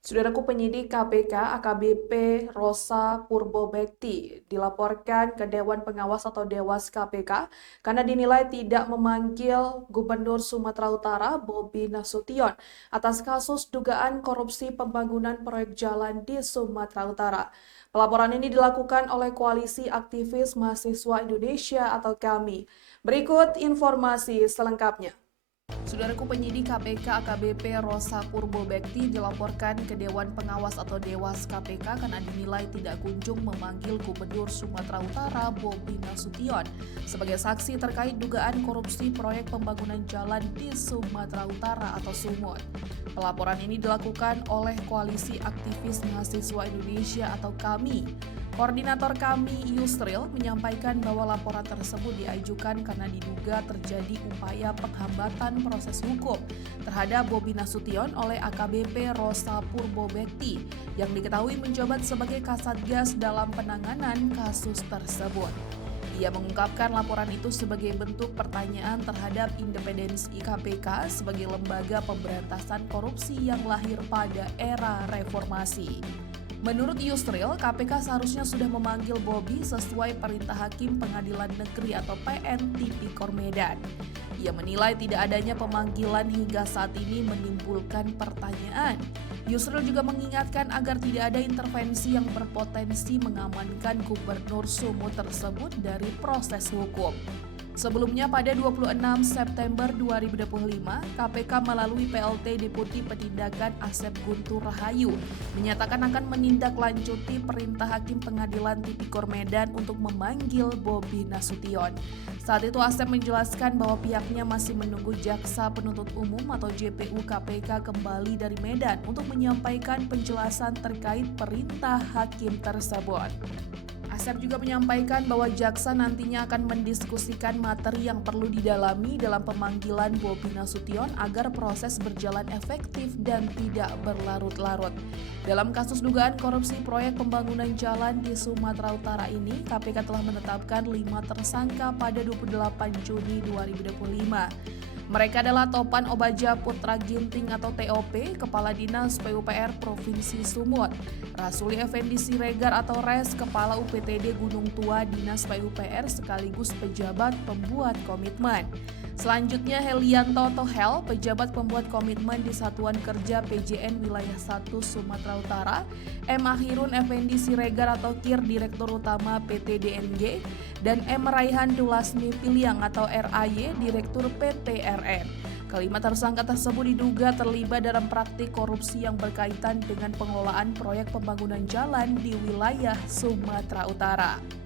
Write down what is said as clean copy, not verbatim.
Saudaraku penyidik KPK AKBP Rosa Purbobekti dilaporkan ke Dewan Pengawas atau Dewas KPK karena dinilai tidak memanggil Gubernur Sumatera Utara Bobi Nasution atas kasus dugaan korupsi pembangunan proyek jalan di Sumatera Utara. Pelaporan ini dilakukan oleh Koalisi Aktivis Mahasiswa Indonesia atau KAMI. Berikut informasi selengkapnya. Saudaraku penyidik KPK AKBP Rosa Purbobekti dilaporkan ke Dewan Pengawas atau Dewas KPK karena dinilai tidak kunjung memanggil Gubernur Sumatera Utara Bobi Nasution sebagai saksi terkait dugaan korupsi proyek pembangunan jalan di Sumatera Utara atau Sumut. Pelaporan ini dilakukan oleh Koalisi Aktivis Mahasiswa Indonesia atau KAMI. Koordinator KAMI Yusril menyampaikan bahwa laporan tersebut diajukan karena diduga terjadi upaya penghambatan proses hukum terhadap Bobi Nasution oleh AKBP Rosa Purbobekti yang diketahui menjabat sebagai Kasatgas dalam penanganan kasus tersebut. Ia mengungkapkan laporan itu sebagai bentuk pertanyaan terhadap independensi KPK sebagai lembaga pemberantasan korupsi yang lahir pada era reformasi. Menurut Yusril, KPK seharusnya sudah memanggil Bobi sesuai perintah Hakim Pengadilan Negeri atau PN Tipikor Medan. Ia menilai tidak adanya pemanggilan hingga saat ini menimbulkan pertanyaan. Yusril juga mengingatkan agar tidak ada intervensi yang berpotensi mengamankan Gubernur Sumut tersebut dari proses hukum. Sebelumnya pada 26 September 2025, KPK melalui PLT Deputi Penindakan Asep Guntur Rahayu menyatakan akan menindaklanjuti perintah Hakim Pengadilan Tipikor Medan untuk memanggil Bobi Nasution. Saat itu Asep menjelaskan bahwa pihaknya masih menunggu Jaksa Penuntut Umum atau JPU KPK kembali dari Medan untuk menyampaikan penjelasan terkait perintah hakim tersebut. Asep juga menyampaikan bahwa jaksa nantinya akan mendiskusikan materi yang perlu didalami dalam pemanggilan Bobi Nasution agar proses berjalan efektif dan tidak berlarut-larut. Dalam kasus dugaan korupsi proyek pembangunan jalan di Sumatera Utara ini, KPK telah menetapkan 5 tersangka pada 28 Juni 2025. Mereka adalah Topan Obaja Putra Ginting atau TOP, Kepala Dinas PUPR Provinsi Sumut, Rasuli Effendi Siregar atau RES, Kepala UPTD Gunung Tua Dinas PUPR sekaligus pejabat pembuat komitmen. Selanjutnya Helianto Tohel, pejabat pembuat komitmen di Satuan Kerja PJN Wilayah 1 Sumatera Utara, M. Ahirun Effendi Siregar atau KIR Direktur Utama PT DNG, dan M. Raihan Dulasmi Piliang atau RAY Direktur PT RN. Kelima tersangka tersebut diduga terlibat dalam praktik korupsi yang berkaitan dengan pengelolaan proyek pembangunan jalan di wilayah Sumatera Utara.